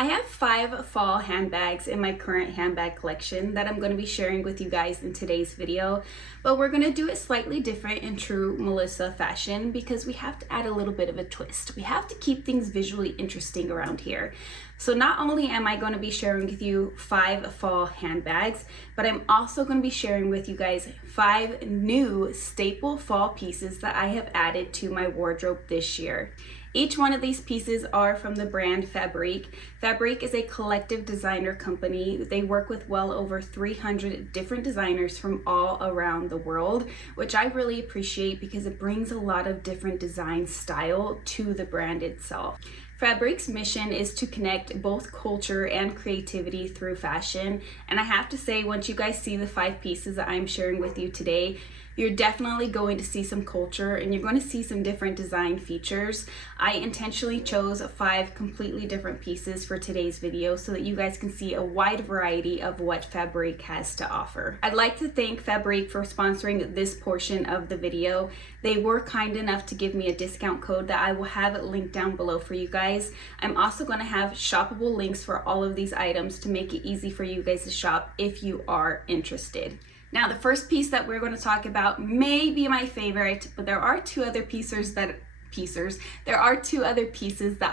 I have 5 fall handbags in my current handbag collection that I'm going to be sharing with you guys in today's video, but we're going to do it slightly different in true Melissa fashion because we have to add a little bit of a twist. We have to keep things visually interesting around here. So not only am I going to be sharing with you 5 fall handbags, but I'm also going to be sharing with you guys 5 new staple fall pieces that I have added to my wardrobe this year. Each one of these pieces are from the brand Fabrique. Fabrique is a collective designer company. They work with well over 300 different designers from all around the world, which I really appreciate because it brings a lot of different design style to the brand itself. Fabrique's mission is to connect both culture and creativity through fashion. And I have to say, once you guys see the 5 pieces that I'm sharing with you today, you're definitely going to see some culture and you're going to see some different design features. I intentionally chose 5 completely different pieces for today's video so that you guys can see a wide variety of what Fabrique has to offer. I'd like to thank Fabrique for sponsoring this portion of the video. They were kind enough to give me a discount code that I will have linked down below for you guys. I'm also going to have shoppable links for all of these items to make it easy for you guys to shop if you are interested. Now, the first piece that we're going to talk about may be my favorite, but there are 2 other pieces that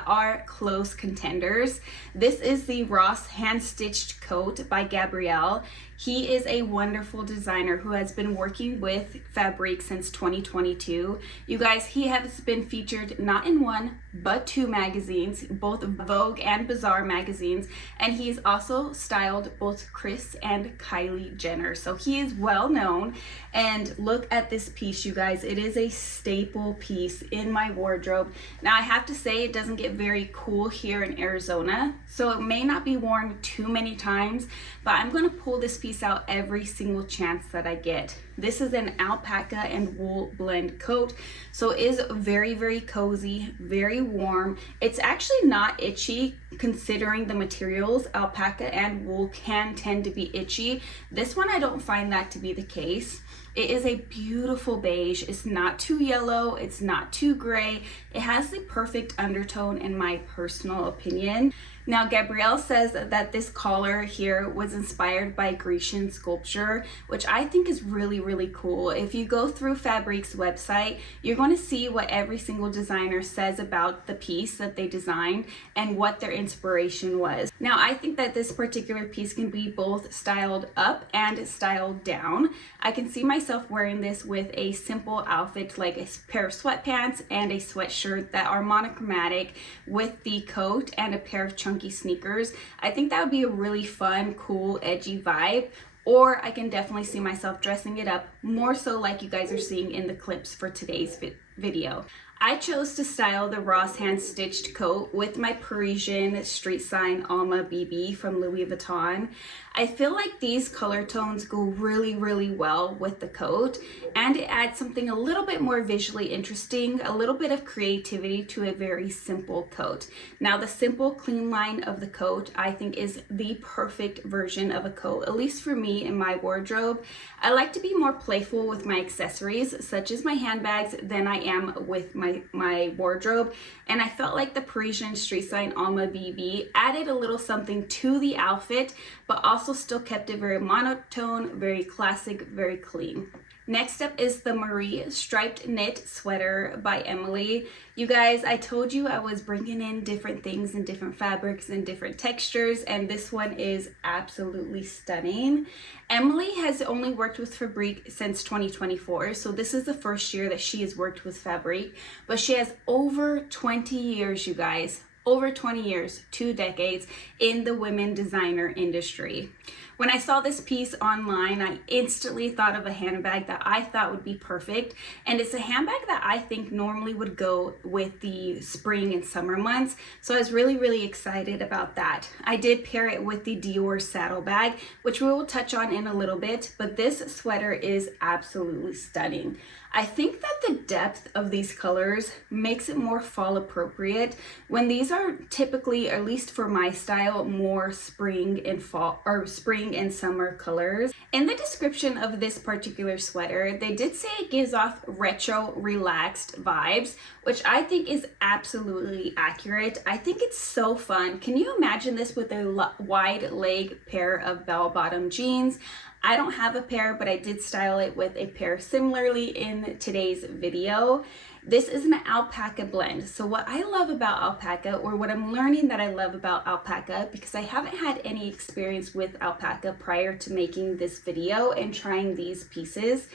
are close contenders. This is the Ross hand-stitched coat by Gabrielle. He is a wonderful designer who has been working with Fabrique since 2022. You guys, he has been featured not in 1, but 2 magazines, both Vogue and Bazaar magazines, and he's also styled both Kris and Kylie Jenner. So he is well known, and look at this piece, you guys. It is a staple piece in my wardrobe. Now, I have to say it doesn't get very cool here in Arizona, so it may not be worn too many times, but I'm going to pull this piece out every single chance that I get. This is an alpaca and wool blend coat, so it is very, very cozy, very warm. It's actually not itchy considering the materials. Alpaca and wool can tend to be itchy. This one, I don't find that to be the case. It is a beautiful beige. It's not too yellow, it's not too gray. It has the perfect undertone in my personal opinion. Now, Gabrielle says that this collar here was inspired by Grecian sculpture, which I think is really, really cool. If you go through Fabrique's website, you're going to see what every single designer says about the piece that they designed and what their inspiration was. Now, I think that this particular piece can be both styled up and styled down. I can see myself wearing this with a simple outfit like a pair of sweatpants and a sweatshirt that are monochromatic with the coat and a pair of chunky sneakers. I think that would be a really fun, cool, edgy vibe. Or I can definitely see myself dressing it up more so like you guys are seeing in the clips for today's video. I chose to style the Ross hand-stitched coat with my Parisian street sign Alma BB from Louis Vuitton. I feel like these color tones go really, really well with the coat, and it adds something a little bit more visually interesting, a little bit of creativity to a very simple coat. Now, the simple, clean line of the coat, I think, is the perfect version of a coat, at least for me in my wardrobe. I like to be more playful with my accessories, such as my handbags, than I am with my wardrobe, and I felt like the Parisian street sign Alma BB added a little something to the outfit, but also still kept it very monotone, very classic, very clean. Next up is the Marie striped knit sweater by Emily. You guys, I told you I was bringing in different things and different fabrics and different textures, and this one is absolutely stunning. Emily has only worked with Fabrique since 2024, so this is the first year that she has worked with Fabrique, but she has over 20 years, you guys. Over 20 years, 2 decades in the women designer industry. When I saw this piece online, I instantly thought of a handbag that I thought would be perfect. And it's a handbag that I think normally would go with the spring and summer months. So I was really, really excited about that. I did pair it with the Dior saddlebag, which we will touch on in a little bit, but this sweater is absolutely stunning. I think that the depth of these colors makes it more fall appropriate. When these are are typically, at least for my style, more spring and fall or spring and summer colors. In the description of this particular sweater, they did say it gives off retro relaxed vibes, which I think is absolutely accurate. I think it's so fun. Can you imagine this with a wide leg pair of bell-bottom jeans? I don't have a pair, but I did style it with a pair similarly in today's video. This is an alpaca blend. So what I love about alpaca, or what I'm learning that I love about alpaca, because I haven't had any experience with alpaca prior to making this video and trying these pieces,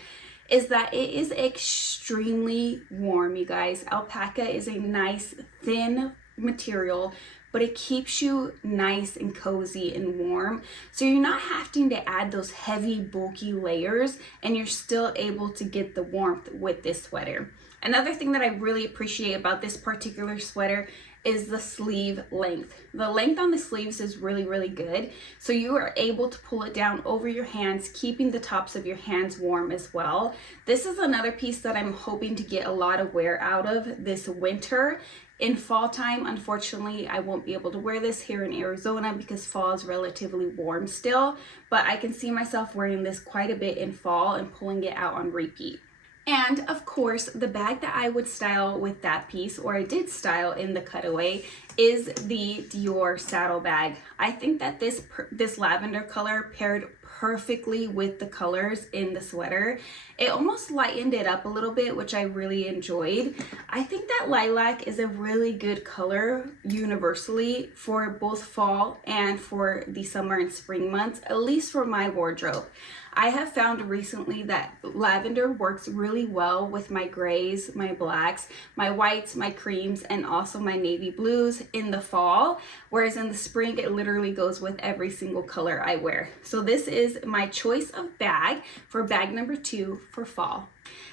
is that it is extremely warm, you guys. Alpaca is a nice thin material, but it keeps you nice and cozy and warm. So you're not having to add those heavy, bulky layers, and you're still able to get the warmth with this sweater. Another thing that I really appreciate about this particular sweater is the sleeve length. The length on the sleeves is really, really good. So you are able to pull it down over your hands, keeping the tops of your hands warm as well. This is another piece that I'm hoping to get a lot of wear out of this winter. In fall time, unfortunately, I won't be able to wear this here in Arizona because fall is relatively warm still, but I can see myself wearing this quite a bit in fall and pulling it out on repeat. And of course, the bag that I would style with that piece, or I did style in the cutaway, is the Dior saddle bag. I think that this lavender color paired perfectly with the colors in the sweater. It almost lightened it up a little bit, which I really enjoyed. I think that lilac is a really good color universally for both fall and for the summer and spring months, at least for my wardrobe. I have found recently that lavender works really well with my grays, my blacks, my whites, my creams, and also my navy blues in the fall, whereas in the spring it literally goes with every single color I wear. So this is my choice of bag for bag number 2 for fall.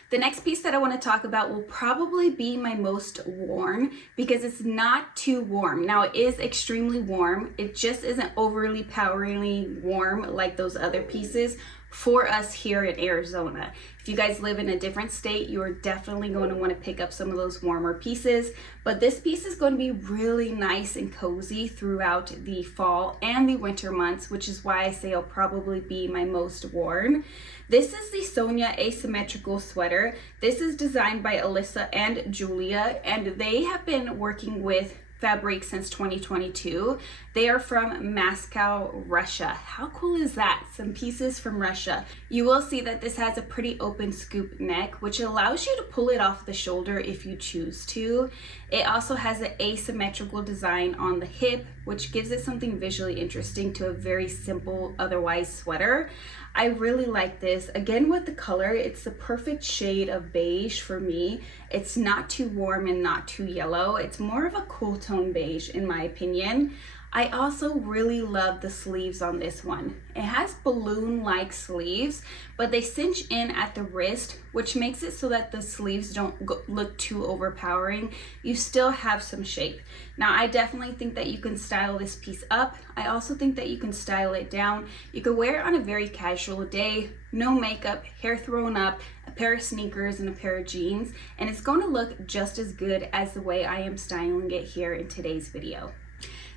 The next piece that I want to talk about will probably be my most worn because it's not too warm. Now it is extremely warm. It just isn't overly powerily warm like those other pieces for us here in Arizona. If you guys live in a different state, you are definitely going to want to pick up some of those warmer pieces. But this piece is going to be really nice and cozy throughout the fall and the winter months, which is why I say it'll probably be my most worn. This is the Sonia asymmetrical sweater. This is designed by Alyssa and Julia, and they have been working with Fabrique since 2022. They are from Moscow, Russia. How cool is that? Some pieces from Russia. You will see that this has a pretty open scoop neck, which allows you to pull it off the shoulder if you choose to. It also has an asymmetrical design on the hip, which gives it something visually interesting to a very simple, otherwise sweater. I really like this. Again, with the color, it's the perfect shade of beige for me. It's not too warm and not too yellow. It's more of a cool tone beige in my opinion. I also really love the sleeves on this one. It has balloon-like sleeves, but they cinch in at the wrist, which makes it so that the sleeves don't look too overpowering. You still have some shape. Now, I definitely think that you can style this piece up. I also think that you can style it down. You could wear it on a very casual day, no makeup, hair thrown up, a pair of sneakers and a pair of jeans, and it's going to look just as good as the way I am styling it here in today's video.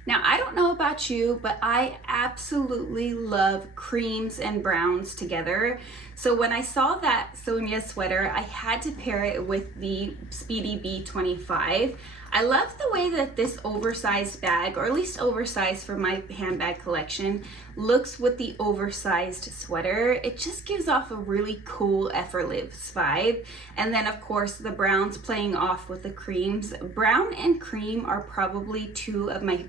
Now, I don't know about you, but I absolutely love creams and browns together. So when I saw that Sonia sweater, I had to pair it with the Speedy B25. I love the way that this oversized bag, or at least oversized for my handbag collection, looks with the oversized sweater. It just gives off a really cool, effortless vibe. And then of course the browns playing off with the creams. Brown and cream are probably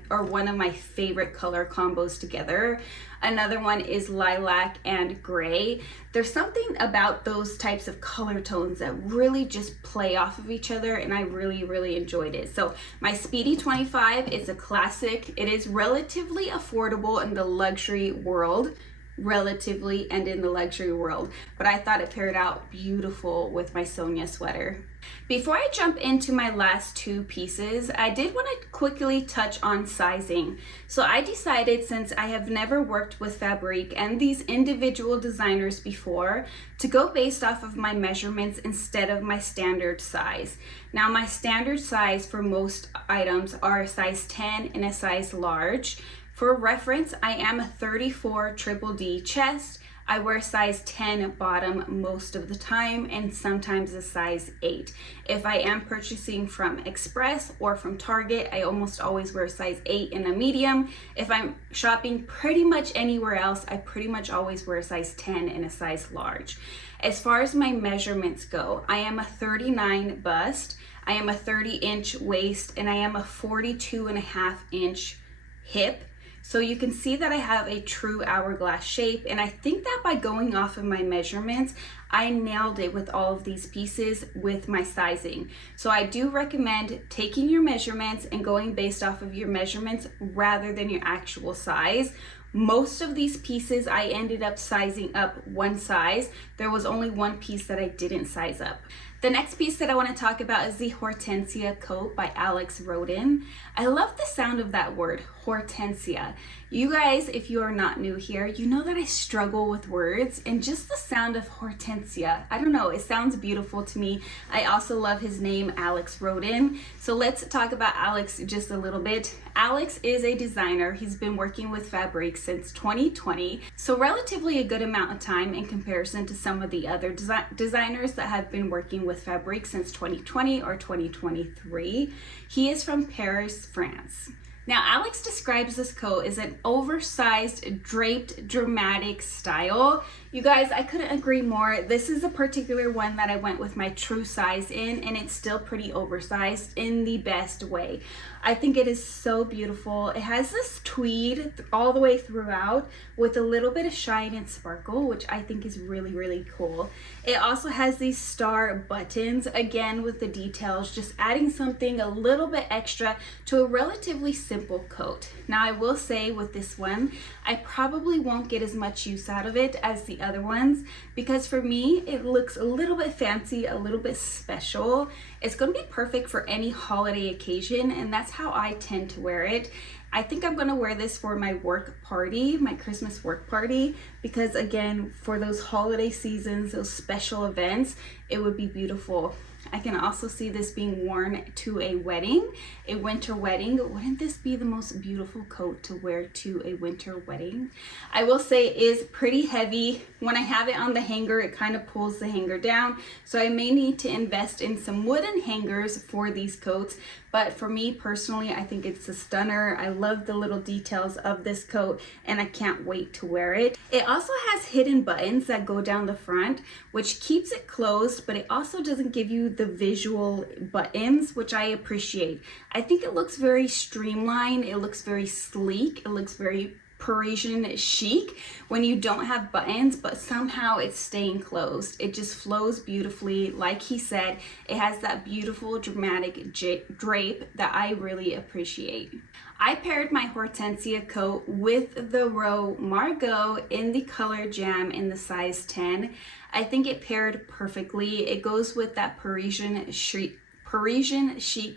one of my favorite color combos together. Another one is lilac and gray. There's something about those types of color tones that really just play off of each other, and I really, really enjoyed it. So my Speedy 25 is a classic. It is relatively affordable in the luxury world. relatively and in the luxury world, but I thought it paired out beautiful with my Sonia sweater. Before I jump into my last two pieces, I did want to quickly touch on sizing. So I decided, since I have never worked with Fabrique and these individual designers before, to go based off of my measurements instead of my standard size. Now, my standard size for most items are a size 10 and a size large. For reference, I am a 34 triple D chest. I wear size 10 bottom most of the time, and sometimes a size 8. If I am purchasing from Express or from Target, I almost always wear size 8 in a medium. If I'm shopping pretty much anywhere else, I pretty much always wear a size 10 and a size large. As far as my measurements go, I am a 39 bust, I am a 30-inch waist, and I am a 42.5-inch hip. So you can see that I have a true hourglass shape, and I think that by going off of my measurements, I nailed it with all of these pieces with my sizing. So I do recommend taking your measurements and going based off of your measurements rather than your actual size. Most of these pieces I ended up sizing up one size. There was only one piece that I didn't size up. The next piece that I want to talk about is the Hortensia coat by Alex Rodin. I love the sound of that word, Hortensia. You guys, if you are not new here, you know that I struggle with words, and just the sound of Hortensia, I don't know, it sounds beautiful to me. I also love his name, Alex Rodin. So let's talk about Alex just a little bit. Alex is a designer. He's been working with Fabrique since 2020, so relatively a good amount of time in comparison to some of the other designers that have been working with Fabrique since 2020 or 2023. He is from Paris, France. Now, Alex describes this coat as an oversized, draped, dramatic style. You guys, I couldn't agree more. This is a particular one that I went with my true size in, and it's still pretty oversized in the best way. I think it is so beautiful. It has this tweed all the way throughout with a little bit of shine and sparkle, which I think is really, really cool. It also has these star buttons, again with the details, just adding something a little bit extra to a relatively simple coat. Now, I will say with this one, I probably won't get as much use out of it as the other ones, because for me, it looks a little bit fancy, a little bit special. It's going to be perfect for any holiday occasion, and that's how I tend to wear it. I think I'm going to wear this for my work party, my Christmas work party, because again, for those holiday seasons, those special events, it would be beautiful. I can also see this being worn to a wedding, a winter wedding. Wouldn't this be the most beautiful coat to wear to a winter wedding? I will say it is pretty heavy. When I have it on the hanger, it kind of pulls the hanger down. So I may need to invest in some wooden hangers for these coats. But for me personally, I think it's a stunner. I love the little details of this coat, and I can't wait to wear it. It also has hidden buttons that go down the front, which keeps it closed, but it also doesn't give you the visual buttons, which I appreciate. I think it looks very streamlined. It looks very sleek. It looks very Parisian chic when you don't have buttons, but somehow it's staying closed. It just flows beautifully. Like he said, it has that beautiful dramatic drape that I really appreciate. I paired my Hortensia coat with the Row Margot in the color Jam in the size 10. I think it paired perfectly. It goes with that Parisian chic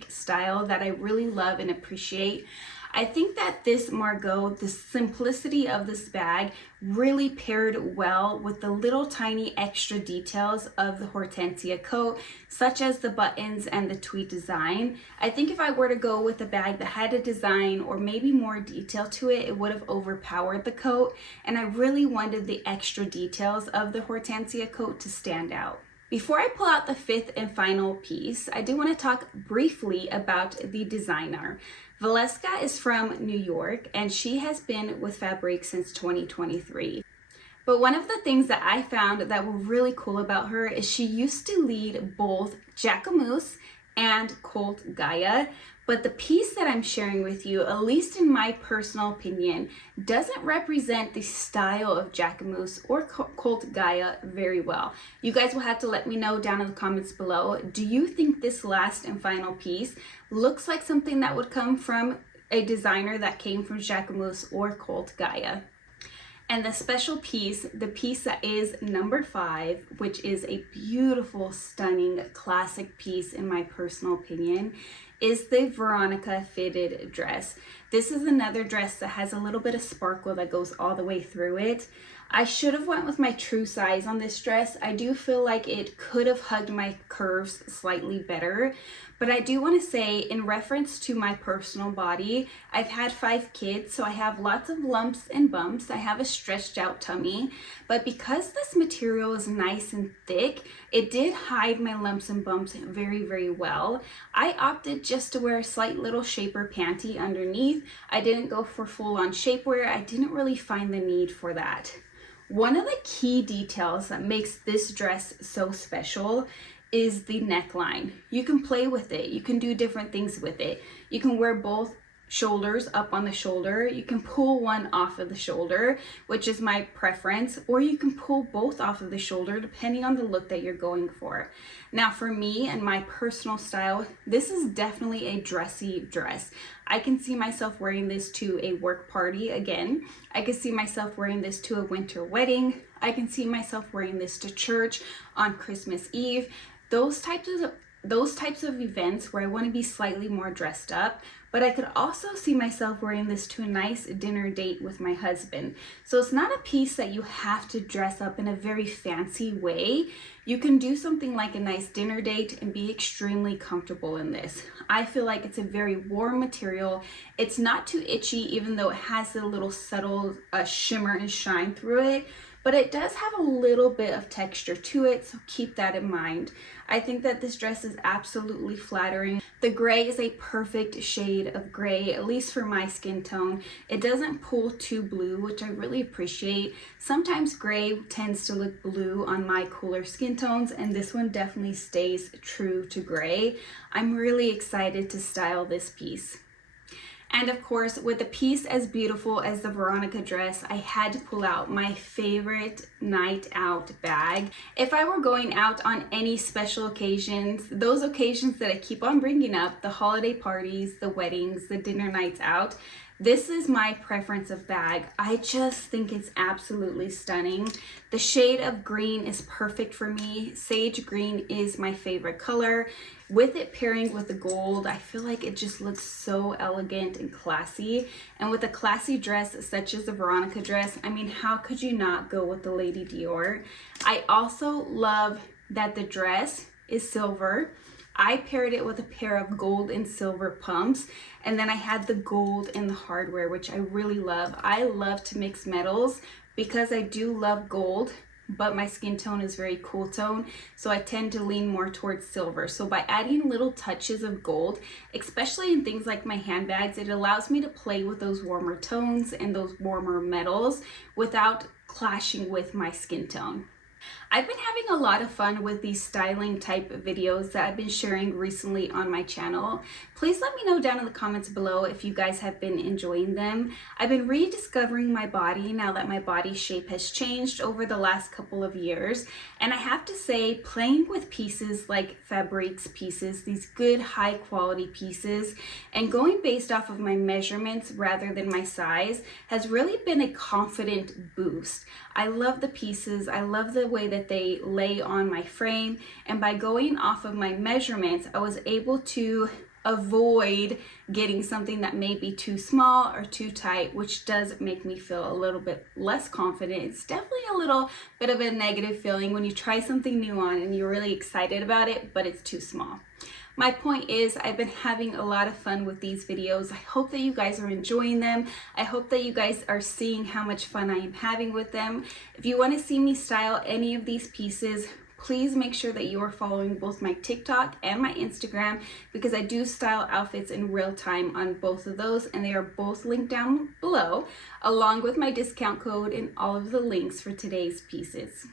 style that I really love and appreciate. I think that this Margot, the simplicity of this bag, really paired well with the little tiny extra details of the Hortensia coat, such as the buttons and the tweed design. I think if I were to go with a bag that had a design or maybe more detail to it, it would have overpowered the coat, and I really wanted the extra details of the Hortensia coat to stand out. Before I pull out the fifth and final piece, I do want to talk briefly about the designer. Valeska is from New York, and she has been with Fabrique since 2023. But one of the things that I found that were really cool about her is she used to lead both Jacquemus and Cult Gaia. But the piece that I'm sharing with you, at least in my personal opinion, doesn't represent the style of Jacquemus or Cult Gaia very well. You guys will have to let me know down in the comments below. Do you think this last and final piece looks like something that would come from a designer that came from Jacquemus or Cult Gaia? And the special piece, the piece that is number 5, which is a beautiful, stunning, classic piece in my personal opinion, is the Veronica fitted dress. This is another dress that has a little bit of sparkle that goes all the way through it. I should have went with my true size on this dress. I do feel like it could have hugged my curves slightly better, but I do want to say, in reference to my personal body, I've had 5 kids, so I have lots of lumps and bumps. I have a stretched out tummy, but because this material is nice and thick, it did hide my lumps and bumps very, very well. I opted just to wear a slight little shaper panty underneath. I didn't go for full-on shapewear. I didn't really find the need for that. One of the key details that makes this dress so special is the neckline. You can play with it. You can do different things with it. You can wear both shoulders up on the shoulder. You can pull one off of the shoulder, which is my preference, or you can pull both off of the shoulder depending on the look that you're going for. Now for me and my personal style, this is definitely a dressy dress. I can see myself wearing this to a work party again. I can see myself wearing this to a winter wedding. I can see myself wearing this to church on Christmas Eve. Those types of events where I want to be slightly more dressed up, but I could also see myself wearing this to a nice dinner date with my husband. So it's not a piece that you have to dress up in a very fancy way. You can do something like a nice dinner date and be extremely comfortable in this. I feel like it's a very warm material. It's not too itchy, even though it has a little subtle shimmer and shine through it, but it does have a little bit of texture to it, so keep that in mind. I think that this dress is absolutely flattering. The gray is a perfect shade of gray, at least for my skin tone. It doesn't pull too blue, which I really appreciate. Sometimes gray tends to look blue on my cooler skin tones, and this one definitely stays true to gray. I'm really excited to style this piece. And of course, with a piece as beautiful as the Veronica dress, I had to pull out my favorite night out bag. If I were going out on any special occasions, those occasions that I keep on bringing up, the holiday parties, the weddings, the dinner nights out, this is my preference of bag. I just think it's absolutely stunning. The shade of green is perfect for me. Sage green is my favorite color. With it pairing with the gold, I feel like it just looks so elegant and classy. And with a classy dress such as the Veronica dress, I mean, how could you not go with the Lady Dior? I also love that the dress is silver. I paired it with a pair of gold and silver pumps, and then I had the gold and the hardware, which I really love. I love to mix metals because I do love gold, but my skin tone is very cool tone, so I tend to lean more towards silver. So by adding little touches of gold, especially in things like my handbags, it allows me to play with those warmer tones and those warmer metals without clashing with my skin tone. I've been having a lot of fun with these styling type videos that I've been sharing recently on my channel. Please let me know down in the comments below if you guys have been enjoying them. I've been rediscovering my body now that my body shape has changed over the last couple of years. And I have to say, playing with pieces like Fabrique's pieces, these good high quality pieces, and going based off of my measurements rather than my size has really been a confident boost. I love the pieces. I love the way that they lay on my frame, and by going off of my measurements, I was able to avoid getting something that may be too small or too tight, which does make me feel a little bit less confident. It's definitely a little bit of a negative feeling when you try something new on and you're really excited about it, but it's too small. My point is, I've been having a lot of fun with these videos. I hope that you guys are enjoying them. I hope that you guys are seeing how much fun I am having with them. If you want to see me style any of these pieces, please make sure that you are following both my TikTok and my Instagram, because I do style outfits in real time on both of those, and they are both linked down below, along with my discount code and all of the links for today's pieces.